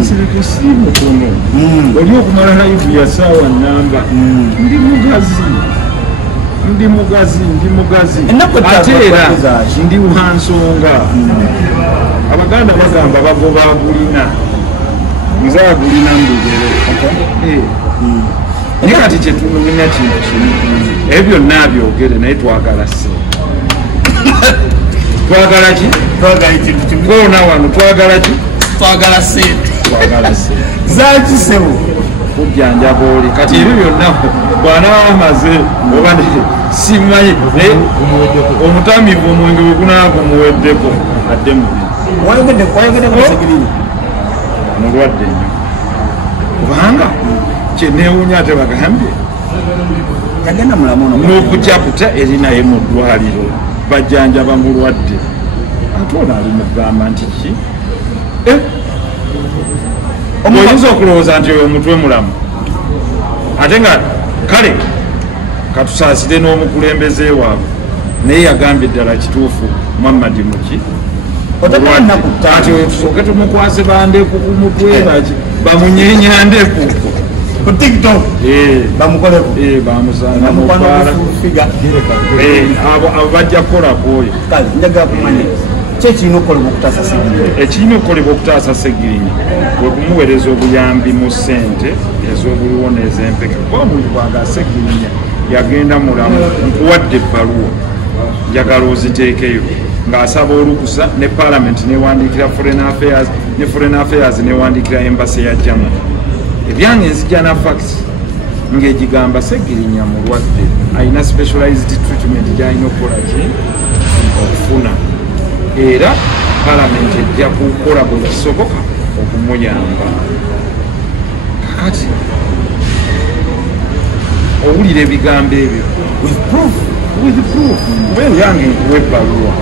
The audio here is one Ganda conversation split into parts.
Nsereko si mutono oli okumala live ya sawa namba ndi mugazi ate era ndi wansonga abaganda bagamba bagoba agulina nze agulina mbigere naye kati kyetunumina kintu kimu ebyo byonna byogere naye twagala sente twagala ki koona wano twagala ki twagala sente zakisebo kujjanjaba oli kati ebyo byonna bw'anaaba amaze oba simanyi naye omutamivu omwenge bwe gunaaba gumuweddeko adde mulwadde nnyo kubanga kyeneewunya ate bagambye n'okujaputa eri naye mu ddwaliro bajjanjaba mulwadde ate ono ali mugamba nti ki oyinza okulowooza nti oyo omutwe mulamu ate nga kale katusaasire n'omukulembeze waabwe naye yagambye ddala kituufu Muhammad muki ati oyo tusooke tumukwase bandeku ku mutwe bamunyenyandeku ku TikTok bamusanga mufaala abo bajja kukolako oyo ekirina okukolebwa okutaasa Segirinya kwe kumuweereza obuyambi mu ssente ez'obuliwo n'ez'empeka kuba omuntu bwagala Segirinya yagenda mulamu nkuwadde ebbaluwa njagala oziteekeyo ng'asaba olukusa ne Parliament newandiikira Foreign Affairs newandiikira Embassy ya Germany ebyange nzijja na fax ng'egigamba Segirinya mulwadde alina specialized treatment gy'alina okukola ki okufuna era Parliament ejja kukola bwe kisoboka okumuyamba kakati owulira ebigambo ebyo with proof kubera yange nkuwa ebbaluwa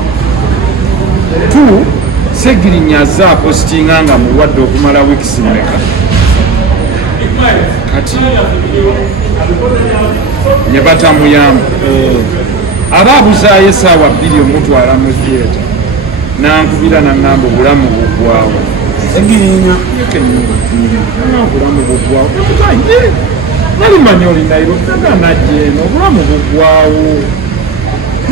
Segirinya azze apositinga nga mulwadde okumala wiikisi mmeka kati ne batamuyamba aba abuzaayo essaawa 2 omutwala mu theatre nankubira naŋŋamba obulamu buggwawo Segirinya obulamu buggwawo nalimanya oli Nairobi naganajja eno obulamu buggwawo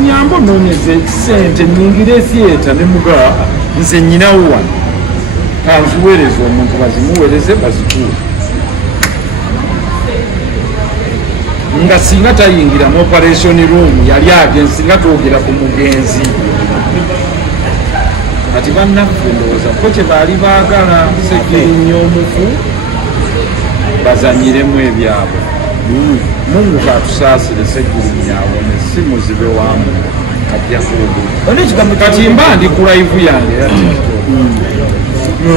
nyamba onoonyeze sente nnyingire theatre ne mugaa nze nnyinawo wano kanziweereza omuntu bazimuweereze bazituule nga singa tayingira mu operation room yali agenzi singa twogera ku mugenzi kati bannaffe ndowooza ko kye baali baagala Segirinya omufu bazanyiremu ebyabwe Mungu katusaasire Segirinya awone si muzibe wamu kajja kuogula kati mba ndi ku live yange ya TikTok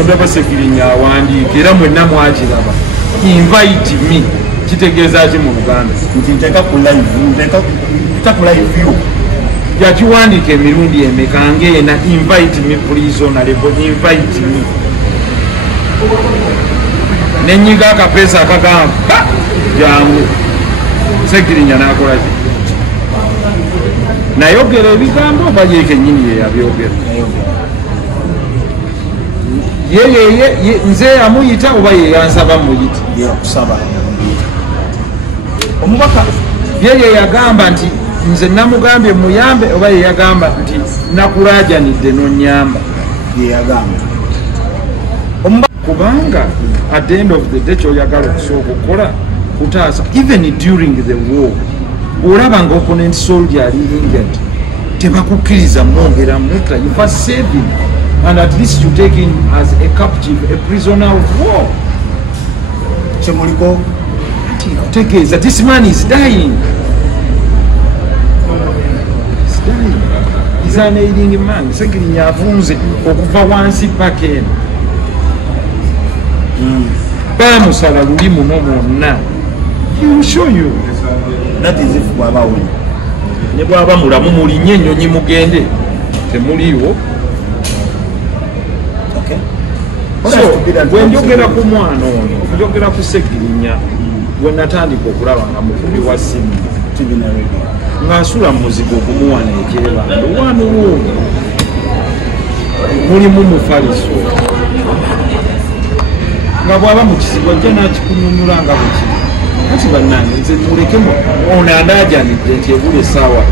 ndaba Segirinya awandiika era mwenna mwakiraba invite me kitegeeza ki mu Buganda nteeka ku live view yakiwandiika emirundi emeka ng'ena invite me please honorable invite me nenyiga akapeesa akagamba jangu Segirinya n'akola ki nayogera ebigambo oba ye kennyini ye yabyogera ye nze yamuyita oba ye yansaba muyita yekusaba omubaka ye yagamba nti nze namugambye muyambe oba ye yagamba nti nakulajanidde nonyamba ye yagamba kubanga at the end of the day kyoyagala okusooka okukola kutaasa even during the war olaba nga opponent soldier ali injured tebakukkiriza mwongera mutta you first save him and at least you take him as a captive, a prisoner of war. Chemuliko tegeeza this man is dying. He's dying. He's an ailing man. Segirinya avunze okuva wansi paka eno. Bamusala luli muno mwonna. He will show you. That is if bwaba wuli. Ne bwaba mulamu mulinye ennyonyi mugende temuliiwo. Okay. So bwenjogera ku mwana ono njogera ku Segirinya bwe natandika okulaba nga mukubi wa simu ng'asula mu muzigo okumuwana ekyebando wano mulimu mufaliso nga bwaba mu kizibu ajja n'akikunyunyula nga bwe kiri kati bannange nze mulekemu ono andaajanidde nti ebula essaawa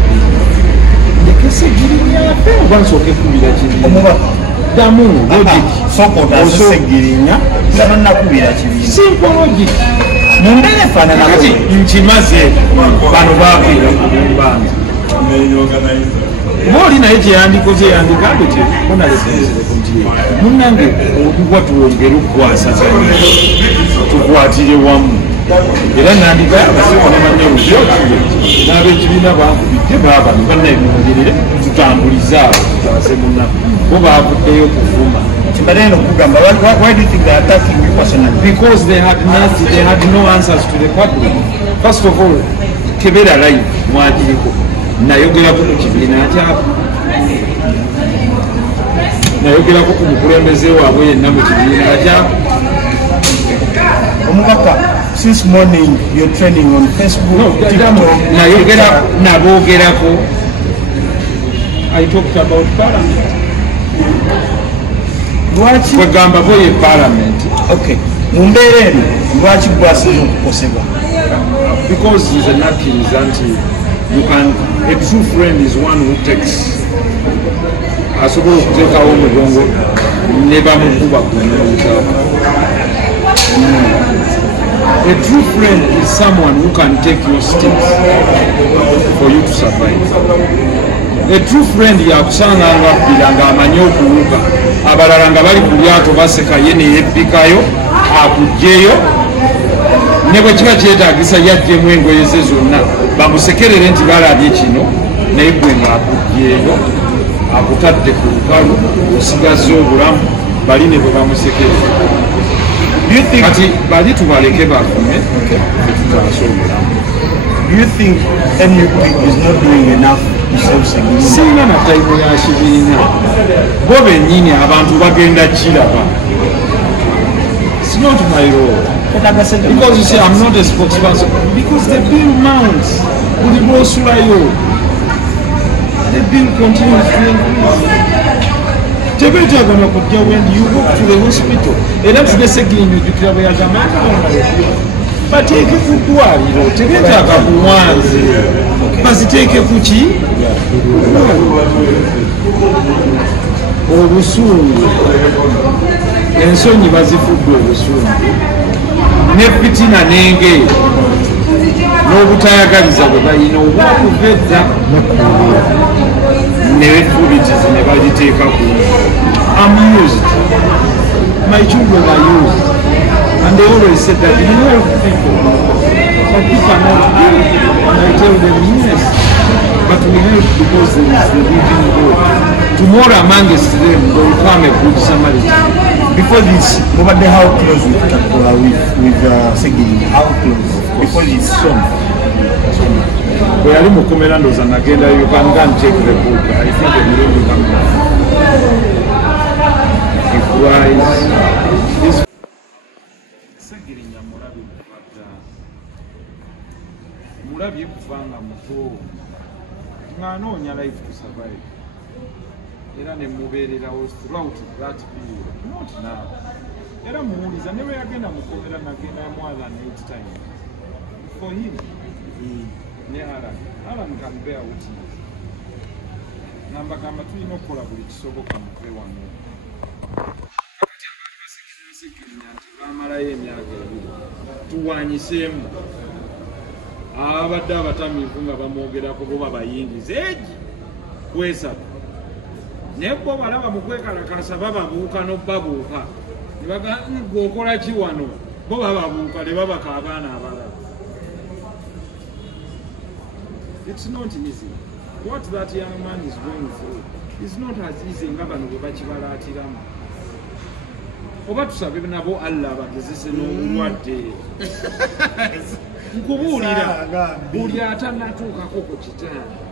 ndeke Segirinya afe oba nsooke kubira kibiina omubaka damu logic sokotaze Segirinya ndaba nakubira kibiina simple logic mu mbeera efaanana kati nkimaze bano baafiira ku bumbanza Mori naye kyeyandikoze yandigambe ti onalekezereko nti munnange obugwa tuwongere okukwasa tukwatire wamu era nandika abaseko nemanyolubyo n'abekibiina bankubidde baabano bannabinogerere tutambulize abo tutwase munnaku bo baavuddeyo kuvuma But then, why do you think they are attacking me personally? Because they had nothing, they had no answers to the public. First of all, Kebera live mwajiriko nayogera ku kibiina kyabo nayogera ku mukulembeze waabwe yenna mu kibiina kyabo omubaka since morning you're trending on Facebook nayogera nabogerako I talked about parliament lwaki kwegamba boye parliament okay mu mbeera eno lwaki gwasiza okukosebwa because he's an activist anti you can a true friend is one who takes asobola okuteekawo omugongo ne bamukuba kunoyitawo a true friend is someone who can take your steps for you to survive. A true friend yakusanga ngabbira ng'amanyi okuwuga abalala nga bali ku lyato baseka ye ne yebbikayo akugjeyo ne bwe kiba kyetaagisa yajjemu engoye ze zonna bamusekerere nti balabye kino naye gwe ng'akugjeyo akutadde ku lukalu osigaze obulamu bali ne bwe bamusekerere kati bali tubaleke bakume tutwase obulamu. Do you think NUP is not doing enough to save Segirinya? Singa na taimu ya kibiina bo bennyini abantu bagenda kiraba. It's not my role. Because you see, I'm not a spokesperson. Because the bill mounts. The bill continues to increase. When you go to the hospital, and that's the second you declare we are the man. But take a food while take a once. But take a fuchi. Oh, soon. And so you was a football soon. Nepitina Nenge. No butayagaliza bwe balina obwakuvetta nebefubitizi ne bagiteekako. I'm used. My children are used. And they always said that you help people. But people are not good. And I tell them yes. But we help because there is the living God. Tomorrow amongst them there will come a good Samaritan. Before this, no matter how close with Segirinya, how close? Because it's some. We are in Mukumelandos and again you can go and check the book. I think the million will come down. It was Segirinya Murabi Kufanga Muto. No, your life to survive. Era ne mubeerera was throughout that period, not now. Era muwuliza ne bwe yagenda mukomera nagenda more than 8 times. For him, ne Alan can bear what he is. Namba kamba tulina okukola buli kisoboka muve wano. Kakati abantu basikiriza Segirinya nti baamalayo emyaka ebiri. Tuwanyiseemu. Abadde abatamiivu nga bamwogerako bo babayingiza egi kwesatu. Nebo balaba mukwekalakasa bababuuka n'obbabuuka ne bagamba okola ki wano bo bababuuka ne babaka abaana abalala. It's not easy. What that young man is going through is not as easy nga bano bwe bakibalaatiramu. Oba tusabe nabo Allah bagezese n'obulwadde. Nkubuulira buli atanatuukako ku kitanda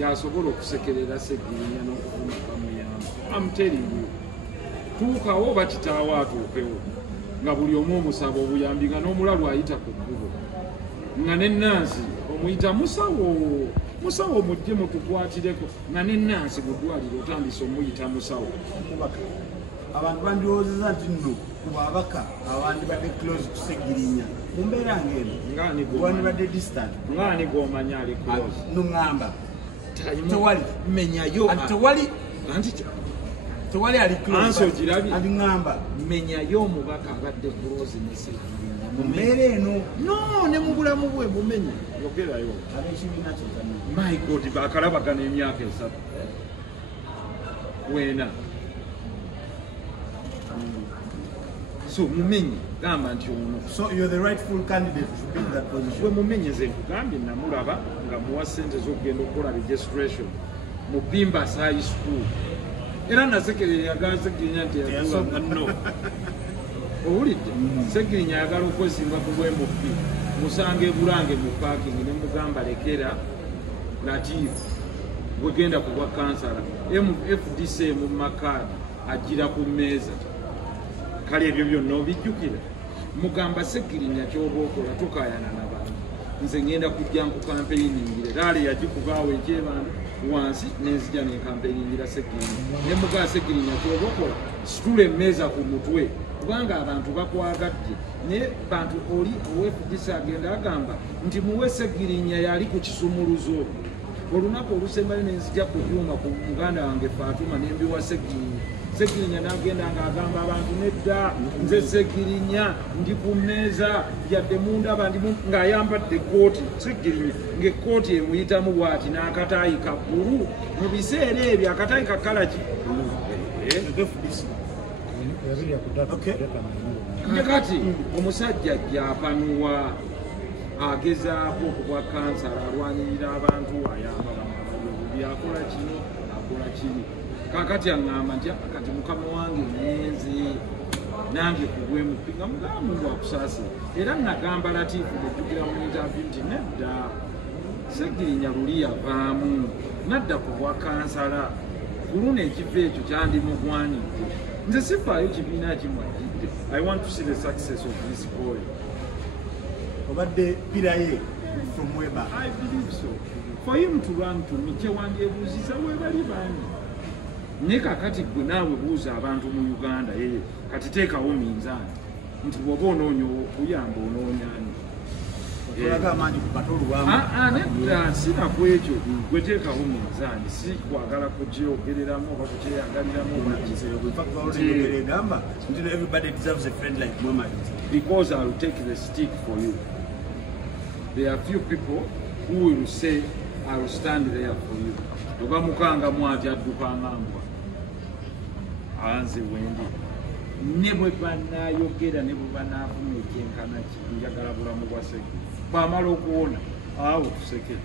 yasobola okusekerera Segirinya n'okuvuma bamuyamba. I'm telling you. Tuukawo oba kitaawo atuukewo nga buli omu omusaba obuyambi nga n'omulalu ayita ku kkubo nga n'ennansi omuyita musawo mujje mutukwatireko nga n'ennansi mu ddwaliro otandise omuyita musawo. Abantu bandiwoozeza nti nno kubabaka abandi bade close to Segirinya mumbera ngene ngani go wani bade distant ngani go manyali close nungamba tewali menya yo tewali anti tewali ali close anso jirabi andi ngamba menya yo mubaka abadde close ne Segirinya mumbere eno no ne mubulamu bwe mumenya yogera yo abeshibi nacho tani my god bakalabagana emyaka esatu wena so mumenye gamba nti ono so you're the rightful candidate to be in that position we mumenyeze nkugambye namulaba nga muwa sente z'okugenda okukola registration mu Bimbas High School era nasekerera yagala Segirinya nti yasooka no owulidde Segirinya ayagala okwesimba ku bwemuppi musanga ebulange mu parking ne mugamba lekera Latifu wegenda kubwa kansala FDC mu makadi agira ku mmeeza kale ebyo byonna obijjukira mugamba Segirinya ky'oba okola tokayana n'abantu nze ngenda kujja nku campaigningira laali yagikubaawo ekyebanda wansi nenzija ne campaigningira Segirinya ne mugamba Segirinya ky'oba okola situla emmeeza ku mutwe kubanga abantu bakwagadde ne bantu oli FDC agenda agamba nti muwe Segirinya yali ku kisumuluzo olunaku olusembayo nenzija ku byuma ku muganda wange Fatuma nembiwa Segirinya n'agenda ng'agamba abantu nedda nze Segirinya ndi ku mmeeza yadde mundaba ng'ayambadde ekkooti Segirinya ng'ekkooti emuyitamu bw'ati n'akataayi ka bbulu mu biseera ebyo akataayi ka kala ki kati omusajja ajjapanuwa agezaako okubwa kansala alwanirira abantu ayamba byakola kino akola kino kakati aŋŋamba nti kati mukama wange nyenze nange kubwemuppi nga mugamba mungu akusaasira era nagamba Latifu nejjukira mu interview nti nedda Segirinya luli yavaamu nadda ku bwa kansala ku luno ekifo ekyo kyandimugwanidde nze sifaayo kibiina kimwajjidde I want to see the success of this boy obadde piraye from weba I believe so for him to run to me kyewandyebuuziza webali bangi ne kakati gwe naawe buuza abantu mu Uganda yeye kati teekawo minzaani nti bw'oba onoonya okuyamba onoonyani okulaga amaanyi ku katolu wamu nedda sina ku ekyo gwe teekawo minzaani si kwagala kukyogereramu oba kukyeyagaliramu egamba nti everybody deserves a friend like Mohammad because I will take the stick for you. There are few people who will say I will stand there for you. Oba mukanga mwati adduka ngambwa anze wendi ne bwe banayogera ne bwe banafuna ekyenkana njagala bulamu bwa Segirinya bwamala okuwona awo tuseke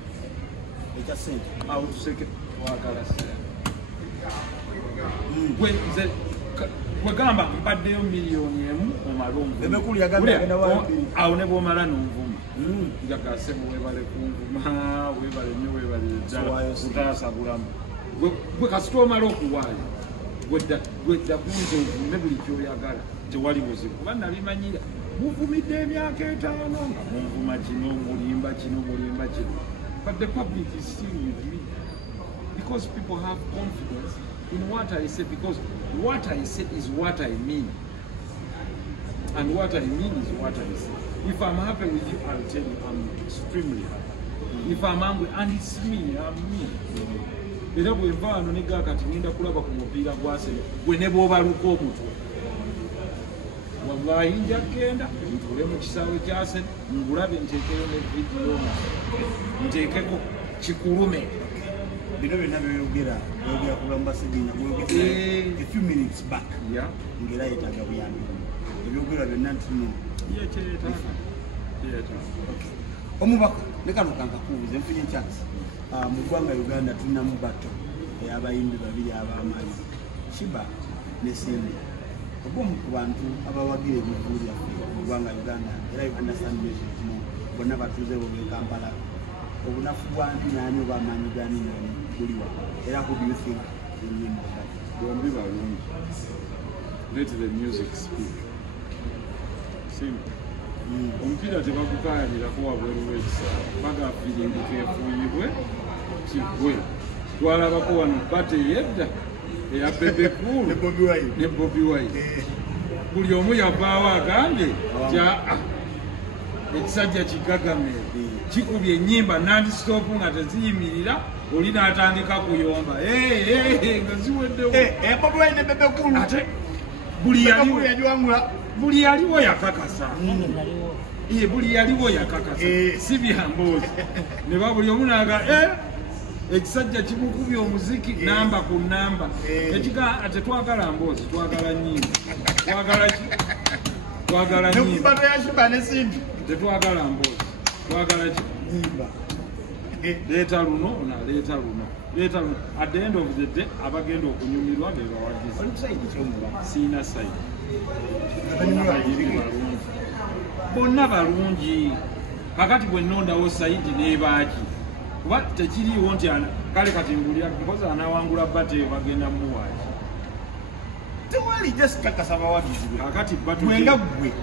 ekyasente awo tuseke twagala sira wegamba mpaddeyo miliyoni emu omala omvuma awo ne bwomala n'onvuma njagase webale kunvuma webale nnyo webale ddala utaasa bulamu gwe kasita omala okuwaayo gwedda kunza ovume buli kyoyagala tewali buzibu kuba nabimanyira muvumidde emyaka 5 nga munvuma kino mulimba kino but the public is still with me because people have confidence in what I say, because what I say is what I mean, and what I mean is what I say. If I'm happy with you, I'll tell you I'm extremely happy. If I'm angry, and it's me, I'm me. Era bwe nvaano ne gaakati ngenda kulaba ku mupiira gwa Arsenal gwe ne bw'obaluka omutwe wallahi nja kgenda ntule mu kisaawe kya Arsenal ngulabe nteekeyo ne vidiyo nteekeko kikulume bino byonna byogera kulamba Segirinya a few minutes back ngera yetaaga buyambi ebyogera byonna ntino omubaka ne kano kankakubuuza enfunye chance mu ggwanga Uganda tulinamu bato abayimbi babiri ab'amaanyi Shiba ne Simbi obomu ku bantu abawagira ebivulu byaffe mu ggwanga Uganda era you understand music bonna batuuzeewo b'e Kampala obunafu bwambi naani oba amaanyi gani naani buliwa era who do you think will win the battle? Bombi balungi. Let the music speak. Simple. Omupiira tebagukayanirako wabweru w'ekisaawe bagafiringi keefuuyibwe kiggwe twalabako wano bate yedda eya Bebe Cool ne Bobi Wine buli omu yavaawo agambye ekisajja kigagame kikubye ennyimba nandistop nga teziyimirira oli n'atandika kuyomba nga ziweddewo Bobi Wine bebekulu ate buli yaliwo yakakasa buli yaliwo yakakasa si byamboozi ne babuli omu naaga ekisajja kimukubye omuziki namba ku namba ekiga tetwagala mboozi twagala nyimba twagala nyimba tetwagala mboozi twagala nyimba leeta luno onaleeta luno at the end of the day abagenda okunyumirwa bebawagiza siina saidi bonna balungi kakati bwe nnondawo saidi n'ebaaki kuba tekiriiwo nti kale kati mbulira mpozi anawangula bateyo bagenda muwaaki tewali just kakasa bawagizi kakati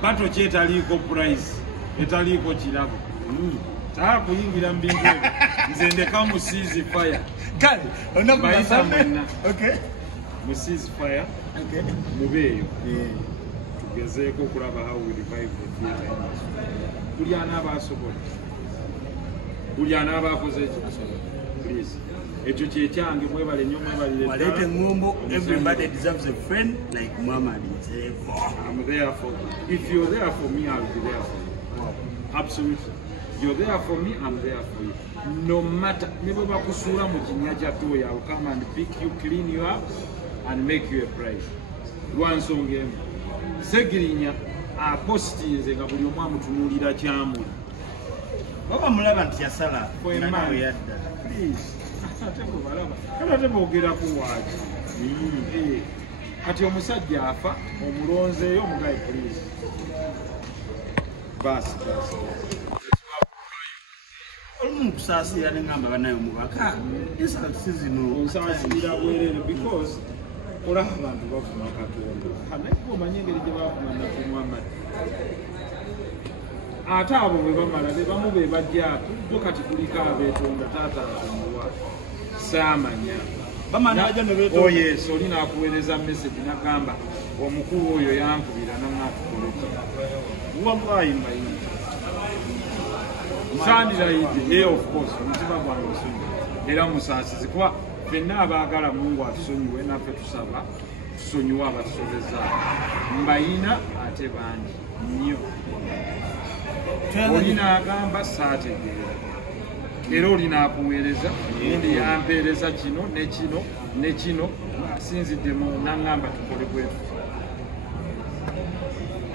bato kyetaliiko price etaliiko kirabo taa kuyingira mu bintu ebyo nze ndeka mu siezi fire kale bayita mwenna mu siezi fire mubeeyo tugezeeko okulaba how we revive the theatre industry buli anaaba asobola buli anaaba akoze ekisobola please ekyo kyekyange mwebale nnyo mwebaleewaleete eŋŋombo everybody deserves a friend like Mohammad Nsereko. I'm there for you. If you're there for me, I'll be there for you. Absolutely. You're there for me, I'm there for you. No matter, never bakusura mu kinyaja toya, I'll come and pick you, clean you up, and make you a prize. Lwansonga emu. Segirinya apostinze nga buli omu amutunuulira kyamuli. Baba mulaba nti yasala nawe yadda. Please. Ate boogera kuwaaki. Kati omusajja afa omulonzeeyo omugaye poliisi. Basi. Olumu kusaasira n'engamba banayo mubaka ensaasi zino onsaasirira bwereere because olaba abantu bafuna Katonda naye omanyi engeri gye bafuna Nabbi Muhammad ate abo bwe bamala be bamu be bajjaako bo kati kuliko abeetonda taata nsonguwa saamanya yes oli n'akuweereza message n'agamba omukulu oyo yankubira nanatukoleki wallahi mbayini sandiraidi of course omutima gwange osonyiwe era musaasizi kuba ffenna abaagala Mungu atusonyiwe naffe tusaba tusonyiwe abatusobeza mbayina ate bangi nnyo oli n'agamba saategeera era oli n'akuweereza ndi yampeereza kino ne kino asinziddemu n'aŋŋamba tukole bwetu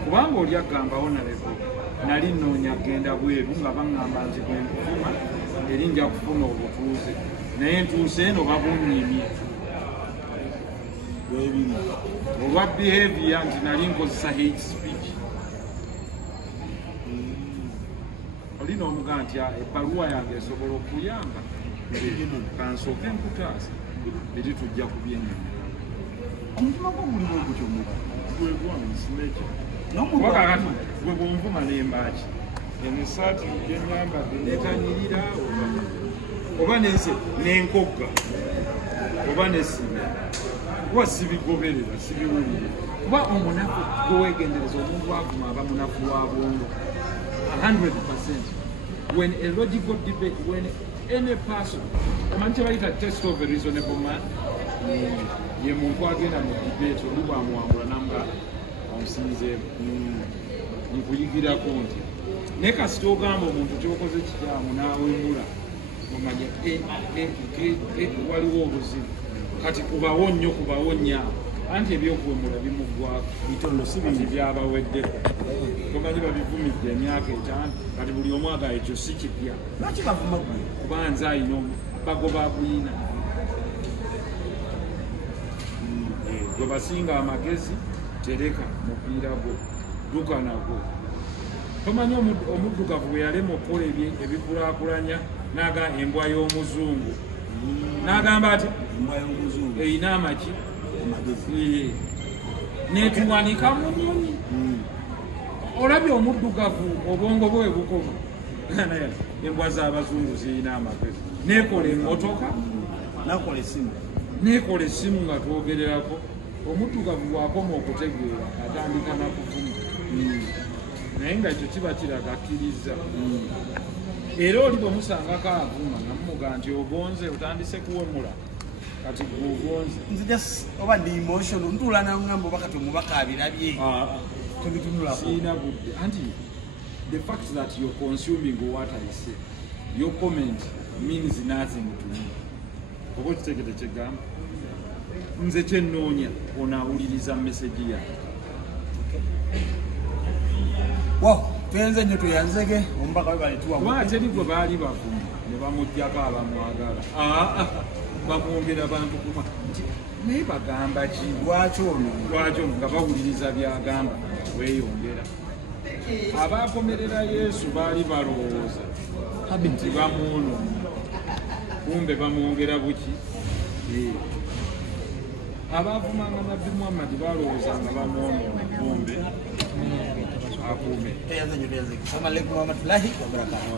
kubanga oli agambawo naleko nali nnoonya genda bweru nga baŋŋamba nti bwe nkufuma eri nja kufuna obutuuze naye ntuuse eno babunnyimye olwa behavior nti nali nkozesa hate speech oli n'omugaa nti ebbaluwa yange esobola okuyamba kansooke nkutaasa eri tujja kubyenyonyo omutima gwo gulimu ogutyomuka gwegwansirekyo gwe bwonvuma n'embaaki emisaati gyenyambadde netanyirira oba nense nenkogga oba nesime kuba sibigoberera sibiwulire kuba omunaku gwewegendereza omuntu aguma aba munaku wa bwongo 100%. When a logical debate, when any person, omanyi kyebayita test of a reasonable man, ye muntu agenda mu debate oli bwamwambula namba omusinzeemu nkuyigirako nti naye kasita ogamba omuntu kyokoze kikyamu n'awemula omanye waliwo obuzibu kati kubawo nnyo nnyo anti ebyokuwemula bimuggwako bitono si bingi byabawedde tomanyi babivumidde emyaka etaano kati buli omu agayo ekyo si kipya lwaki bavuma gwe kuba nze ayina bagoba buyina gwe basinga amagezi tereka mupiira gwo dduka nagwo tomanyi omuddugavu bwe yalema okukola ebikulaakulanya naga embwa y'omuzungu n'agamba ati erina amaki netuwanika mu nyonyi olabye omuddugavu obwongo bwe bukoma embwa z'abazungu zirina amagezi nekola emmotoka nekola essimu nga twogererako omuddugavu bw'akoma okutegeera atandika nakuvuma naye nga ekyo kiba kiragakkiriza era oli bwe musangako avuma namuga nti ogonze otandise kuwemula kati gwogonze nze just oba ndi emotion ntuula nangamba oba kati omubaka abirabye tobitunulako siina budde anti the fact that you're consuming what I say your comment means nothing to me oba kitegete kyegamba nze kyenoonya onaawuliriza message yange tuyenze nnyo tuyanzege omubaka we balituwa kuba ate ni gwe baali bavuma ne bamuggyako abamwagala bamwongera bantu kuma nti naye bagamba ki lwaki ono nga bawuliriza byagamba weeyongera abaakomerera Yesu baali balowooza nti bamwonoona kumbe bamwongera buki abaavumanga nabbi Muhammad balowooza nga bamwonoona kumbe akuume. Assalamu alaikum warahmatullahi wabarakatuh.